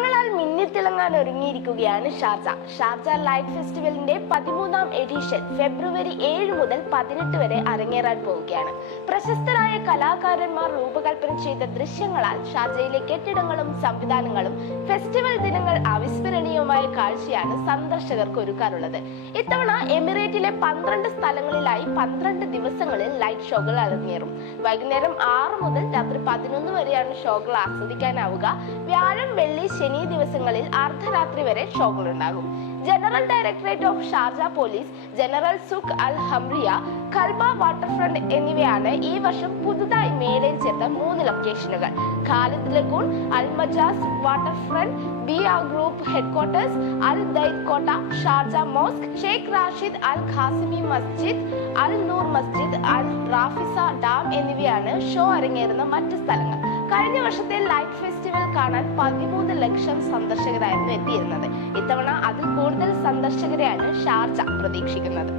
നിറങ്ങളാൽ മിന്നിത്തിളങ്ങാൻ ഒരുങ്ങിയിരിക്കുകയാണ് Sharjah light ഫെസ്റ്റിവലിന്റെ 13ാം edition ഫെബ്രുവരി 7 മുതൽ 18 വരെ അരങ്ങേറാൻ പോവുകയാണ്. പ്രശസ്തരായ കലാകാരന്മാർ രൂപകൽപ്പന ചെയ്ത ദൃശ്യങ്ങളാൽ ഷാർജയിലെ കെട്ടിടങ്ങളും സംവിധാനങ്ങളും ഫെസ്റ്റിവൽ ദിനങ്ങൾ അവിസ്മരണീയമായ കാഴ്ചയാണ് സന്ദർശകർക്ക് ഒരുക്കാറുള്ളത്. ഇത്തവണ എമിറേറ്റിലെ 12 സ്ഥലങ്ങളിലായി 12 ദിവസങ്ങളിൽ ലൈറ്റ് ഷോകൾ അരങ്ങേറും. വൈകുന്നേരം 6 മുതൽ രാത്രി 11 വരെയാണ് ഷോകൾ ആസ്വദിക്കാനാവുക. വ്യാഴം, വെള്ളി, ശനി ദിവസങ്ങളിൽ അർദ്ധരാത്രി വരെ ഷോകൾ ഉണ്ടാകും. General directorate of Sharjah police, general Souq Al Hamriyah, Kalba waterfront എന്നിവയാണ് ഈ വർഷം പുതുതായി മേളയിൽ ചേർത്ത 3 ലൊക്കേഷനുകൾ. Khalid lagoon, Al Majaz waterfront, Beeah group headquarters, Al Dhaid കോട്ട, Sharjah mosque, Sheikh Rashid Al Qasimi മസ്ജിദ്, അൽ നൂർ മസ്ജിദ്, അൽ റാഫിസ ഡാം എന്നിവയാണ് ഷോ അരങ്ങേറുന്ന മറ്റ് സ്ഥലങ്ങൾ. കഴിഞ്ഞ വർഷത്തെ ലൈറ്റ് ഫെസ്റ്റിവൽ കാണാൻ 13 ലക്ഷം സന്ദർശകരായിരുന്നു എത്തിയിരുന്നത്. ഇത്തവണ അതിൽ കൂടുതൽ സന്ദർശകരെയാണ് ഷാർജ പ്രതീക്ഷിക്കുന്നത്.